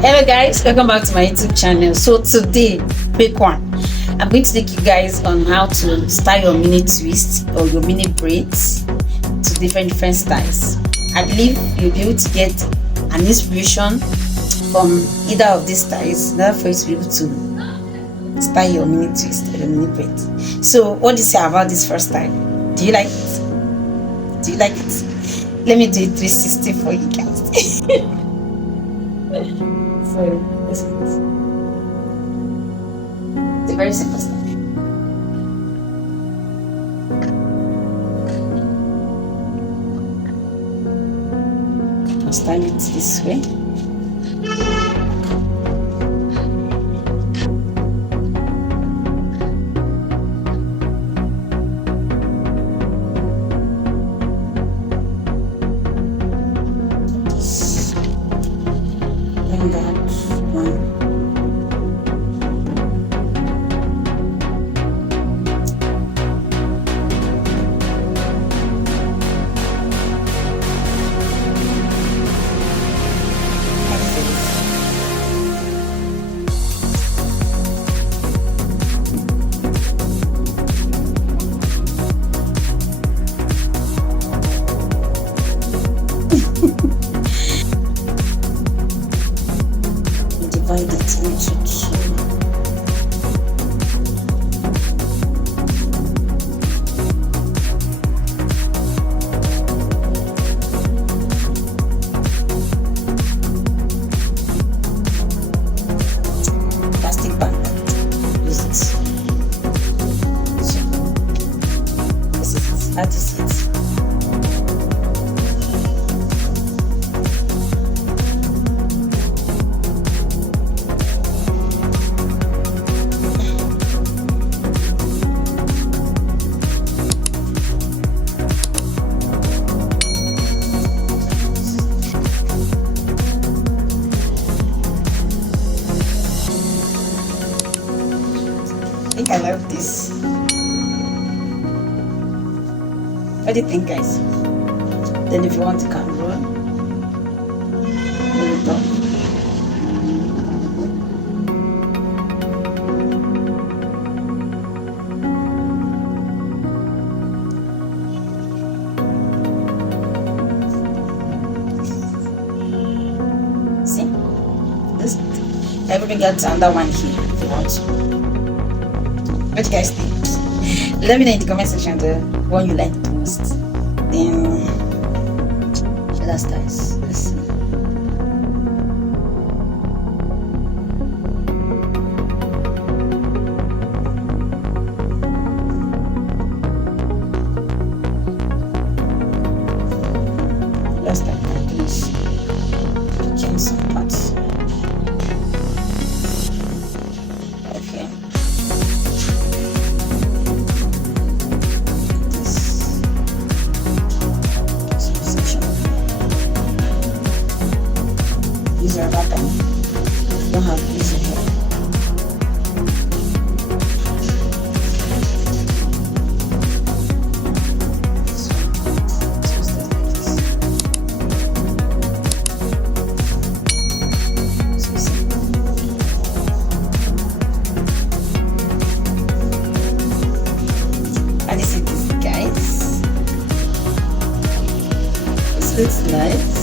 Hello guys, welcome back to my YouTube channel. So today, quick one, I'm going to take you guys on how to style your mini twist or your mini braids to different styles. I believe you'll be able to get an inspiration from either of these styles in order for you to be able to style your mini twist or your mini braid. So what do you say about this first style? Do you like it? Do you like it? Let me do it 360 for you guys. So this is it's a very simple style. I'll style it this way. Bring that one. Divide it into two. Plastic bag. Use it. So this is it. That is it. I think I love this. What do you think, guys? Then if you want, you can roll it up. See? This everybody gets another one here if you want to. What do you guys think? Let me know in the comment section the one you like the most. Then that's nice. Let's see. Last time I please change some parts. Okay. Use your button. You don't have to use it here. And this is it, guys. This looks nice.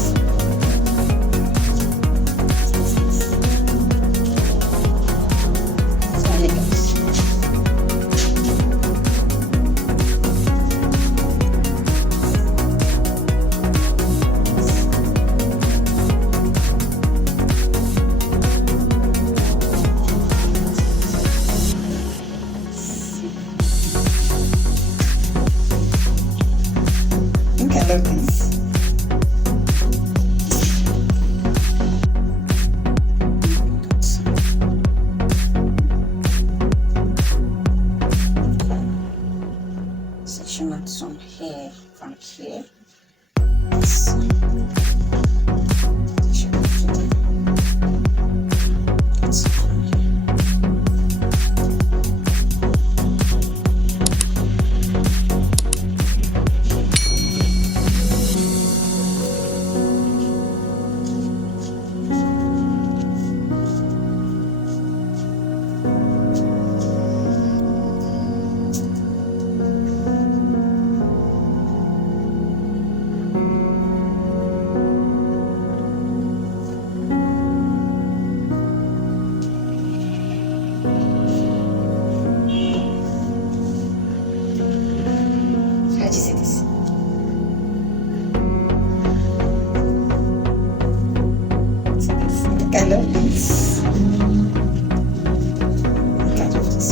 I love this. I love this.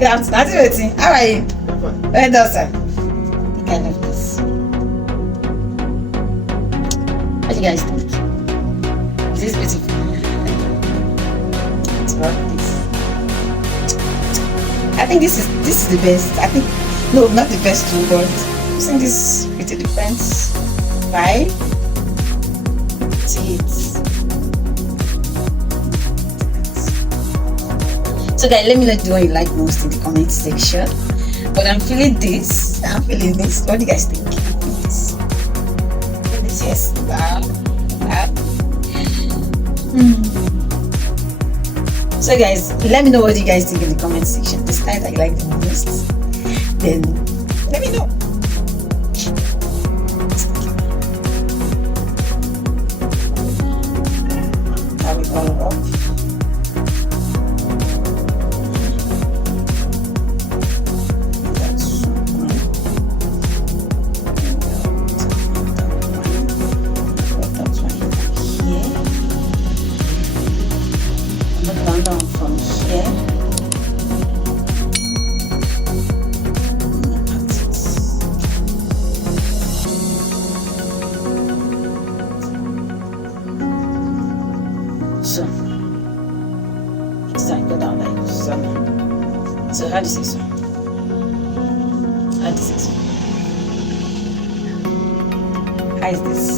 Yeah, I'm starting waiting. How are you? Well done, sir. I love this. What do you guys think? Is this beautiful? Let's rock this. I think this is the best. I think no, not the best too, but I think this with a different vibe. See it. So guys, let me know the one you like most in the comment section. But I'm feeling this. I'm feeling this. What do you guys think? This. Yes. Wow. So guys, let me know what you guys think in the comment section. The style that you like the most. Then let me know. Have it all up. Down from here. So it's like go down like so. So how does this one? How does this one? How is this?